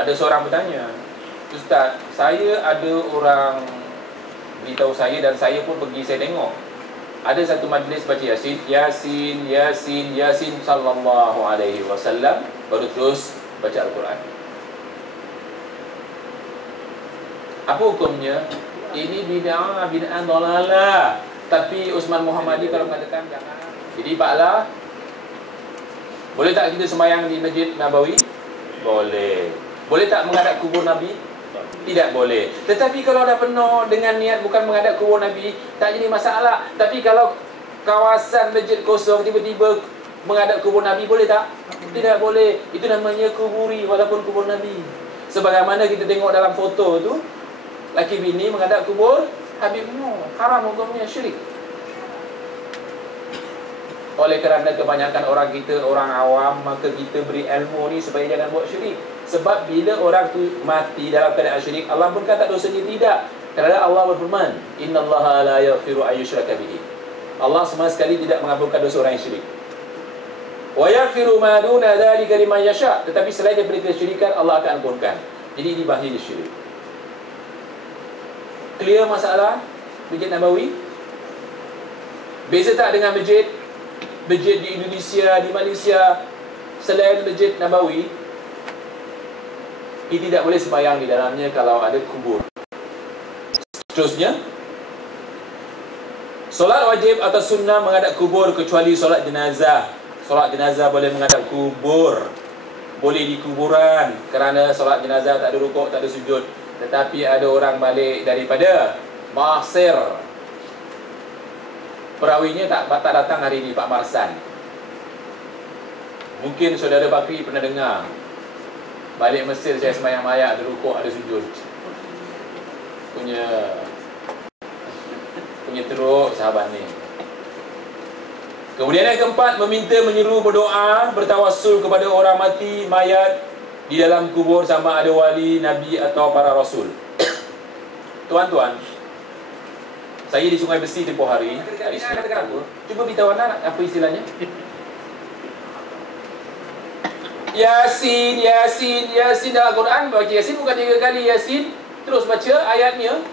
Ada seorang bertanya, Ustaz, saya ada orang beritahu saya dan saya pun pergi, saya tengok ada satu majlis baca Yasin, Yasin, Yasin, Yasin sallallahu alaihi wasallam, baru terus baca Al-Quran. Apa hukumnya? Ini bid'ah dhalalah. Tapi Usman Muhammadi kalau mengatakan jangan. Jadi Pak Lah, boleh tak kita sembahyang di Masjid Nabawi? Boleh. Boleh tak menghadap kubur Nabi? Tidak boleh. Tetapi kalau dah penuh dengan niat bukan menghadap kubur Nabi, tak jadi masalah. Tapi kalau kawasan masjid kosong tiba-tiba menghadap kubur Nabi, boleh tak? Tidak boleh. Itu namanya kuburi walaupun kubur Nabi. Sebagaimana kita tengok dalam foto tu, laki bini menghadap kubur Habibmu, haram hukumnya, syirik. Oleh kerana kebanyakan orang kita orang awam, maka kita beri ilmu ni supaya jangan buat syirik. Sebab bila orang tu mati dalam keadaan syirik, Allah pun kata dosanya tidak. Kerana Allah berfirman, innallaha la yaghfiru an yushraka bihi. Allah sama sekali tidak mengampunkan dosa orang yang syirik. Wa yaghfiru ma duna dzalika liman yasha. Tetapi selain daripada kesyirikan, Allah akan ampunkan. Jadi ini bahaya syirik. Clear masalah Masjid Nabawi? Beza tak dengan masjid di Indonesia, di Malaysia selain Masjid Nabawi? Ia tidak boleh sembahyang di dalamnya kalau ada kubur. Seterusnya, solat wajib atau sunnah menghadap kubur kecuali solat jenazah. Solat jenazah boleh menghadap kubur, boleh di kuburan, kerana solat jenazah tak ada rukuk, tak ada sujud. Tetapi ada orang balik daripada Mesir, perawinya tak datang hari ini, Pak Marsan. Mungkin saudara Bakri pernah dengar, balik Mesir saya sembahyang mayat, ada rukuk, ada sujud. Punya teruk sahabat ni. Kemudian yang keempat, meminta, menyeru, berdoa, bertawassul kepada orang mati, mayat di dalam kubur, sama ada wali, nabi atau para rasul. Tuan-tuan, saya di Sungai Besi tempoh hari. Cuba beritahu anak apa istilahnya. Yasin, Yasin, Yasin dalam Quran. Baca Yasin bukan 3 kali Yasin, terus baca ayatnya.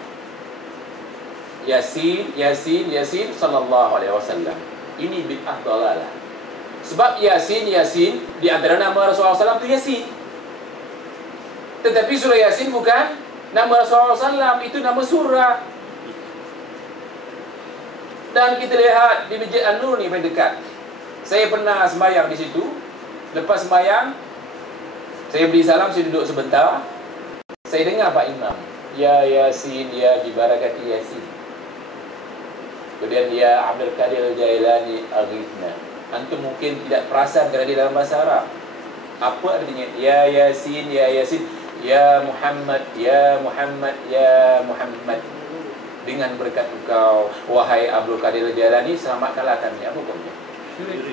Yasin, Yasin, Yasin sallallahu alaihi wasallam. Ini bid'ah dhalalah. Sebab Yasin, Yasin di antara nama Rasulullah SAW itu Yasin. Tetapi surah Yasin bukan nama Rasulullah SAW, itu nama surah. Dan kita lihat di Masjid An-Nur ni paling dekat. Saya pernah sembahyang di situ. Lepas sembahyang, saya beri salam, saya duduk sebentar. Saya dengar Pak Imam, Ya Yasin, Ya dibarakati Yasin. Kemudian Ya Abdul Qadir Jailani Aghithna. Antum mungkin tidak perasan kerana di dalam bahasa Arab. Apa artinya? Ya Yasin, Ya Yasin, Ya Muhammad, Ya Muhammad, Ya Muhammad. Dengan berkat engkau, wahai Abdul Qadir Jailani, selamatkanlah kami. Apa hukumnya?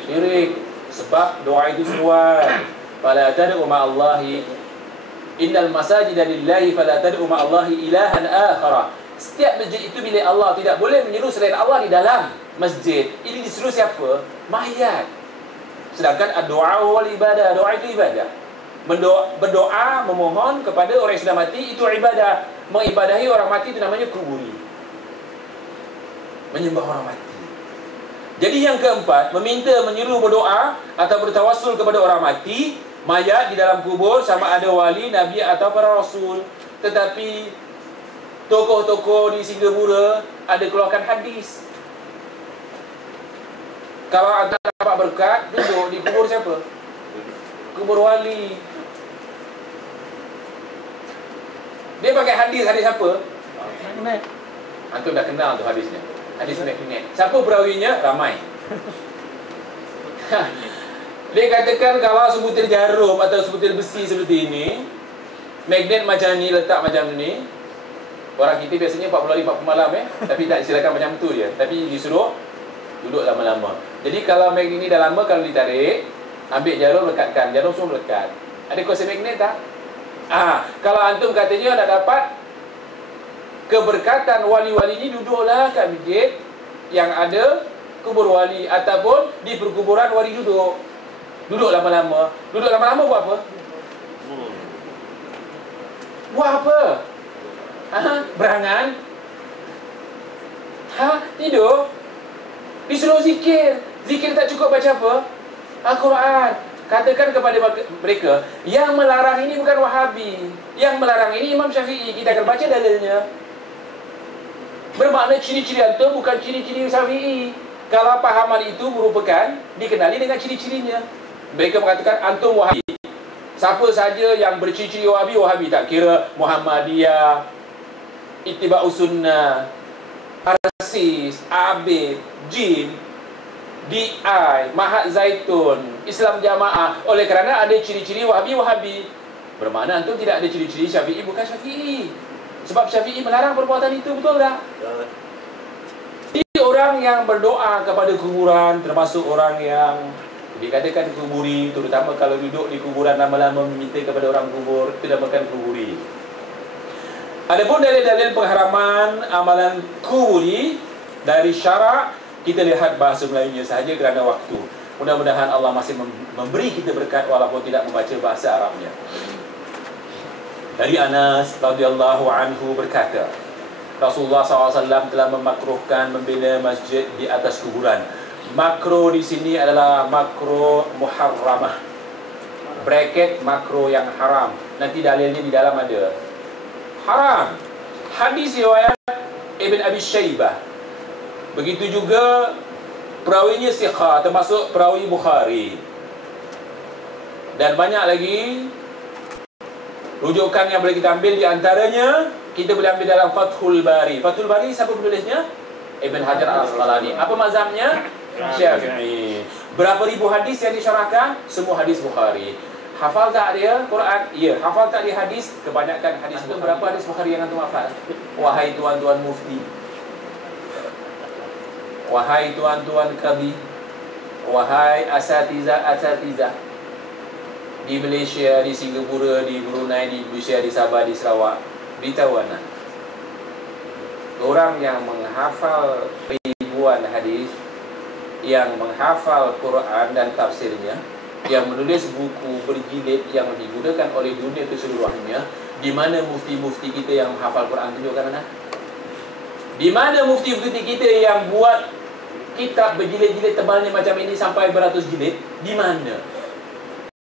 Syirik. Sebab doa itu seruan. Fala tad'u ma'allahi, innal masajida lillahi fala tad'u ma'allahi ilahan akhara. Setiap masjid itu milik Allah, tidak boleh menyeru selain Allah di dalam masjid. Ini disuruh siapa? Mayat. Sedangkan doa wal ibadah, doa itu ibadah. Berdoa, memohon kepada orang yang sudah mati, itu ibadah. Mengibadahi orang mati itu namanya kuburi, menyembah orang mati. Jadi yang keempat, meminta, menyeru, berdoa atau bertawassul kepada orang mati, mayat di dalam kubur, sama ada wali, nabi atau para rasul. Tetapi tokoh-tokoh di Singapura ada keluarkan hadis, kalau anda dapat berkat, duduk di kubur siapa? Kubur wali. Dia pakai hadis apa? Antum dah kenal tu hadisnya. Hadis magnet. Siapa perawinya? Ramai. Dia katakan kalau sebutir jarum atau sebutir besi seperti ini, magnet macam ni, letak macam ni. Orang kita biasanya 40 hari 40 malam tapi tak silakan macam tu je. Tapi disuruh duduk lama-lama. Jadi kalau magnet ni dah lama, kalau ditarik, ambil jarum, lekatkan. Jarum semua melekat. Ada kuasa magnet tak? Kalau antum katanya nak dapat keberkatan wali-wali ni, duduklah kat masjid yang ada kubur wali, ataupun di perkuburan wali duduk. Duduk lama-lama. Duduk lama-lama buat apa? Buat apa? Berangan? Tidur? Disuruh zikir. Zikir tak cukup baca apa? Al-Quran. Katakan kepada mereka, yang melarang ini bukan Wahabi, yang melarang ini Imam Syafi'i. Kita akan baca dalilnya. Bermakna ciri-ciri antum bukan ciri-ciri Syafi'i. Kalau pahaman itu merupakan dikenali dengan ciri-cirinya. Mereka mengatakan antum Wahabi. Siapa saja yang berciri-ciri Wahabi, Wahabi. Tak kira Muhammadiyah, Ittiba'us Sunnah, Arsis, Abid, Jin, DI, Mahat Zaitun, Islam Jamaah. Oleh kerana ada ciri-ciri Wahabi, Wahabi. Bermakna antum tidak ada ciri-ciri Syafi'i, bukan Syafi'i. Sebab Syafi'i melarang perbuatan itu, betul tak? Jadi orang yang berdoa kepada kuburan, termasuk orang yang dikatakan kuburi, terutama kalau duduk di kuburan lama-lama meminta kepada orang kubur, itu dinamakan kuburi. Adapun dalil-dalil pengharaman amalan kuburi dari syarak, kita lihat bahasa Melayunya sahaja kerana waktu. Mudah-mudahan Allah masih memberi kita berkat walaupun tidak membaca bahasa Arabnya. Dari Anas radhiyallahu anhu berkata, Rasulullah SAW telah memakruhkan membina masjid di atas kuburan. Makro di sini adalah makro muharramah. Bracket makro yang haram. Nanti dalilnya di dalam ada. Haram. Hadis riwayat Ibn Abi Shaybah. Begitu juga perawinya siqah, termasuk perawi Bukhari. Dan banyak lagi rujukan yang boleh kita ambil. Di antaranya kita boleh ambil dalam Fathul Bari. Fathul Bari siapa penulisnya? Ibn Hajar Al-Asqalani. Apa mazhabnya? Syafi'i. Berapa ribu hadis yang disyarahkan? Semua hadis Bukhari. Hafal tak dia Quran? Ya. Hafal tak dia hadis? Kebanyakan hadis itu. Berapa hadis Bukhari yang antum hafal? Wahai tuan-tuan mufti, wahai tuan-tuan qadhi, wahai asatizah di Malaysia, di Singapura, di Brunei, di Indonesia, di Sabah, di Sarawak, beritahu anak, orang yang menghafal ribuan hadis, yang menghafal Quran dan tafsirnya, yang menulis buku berjilid yang digunakan oleh dunia keseluruhannya, di mana mufti-mufti kita yang menghafal Quran? Tunjukkan anak. Di mana mufti-mufti kita yang buat kitab berjilid-jilid tebalnya macam ini sampai beratus jilid? Di mana?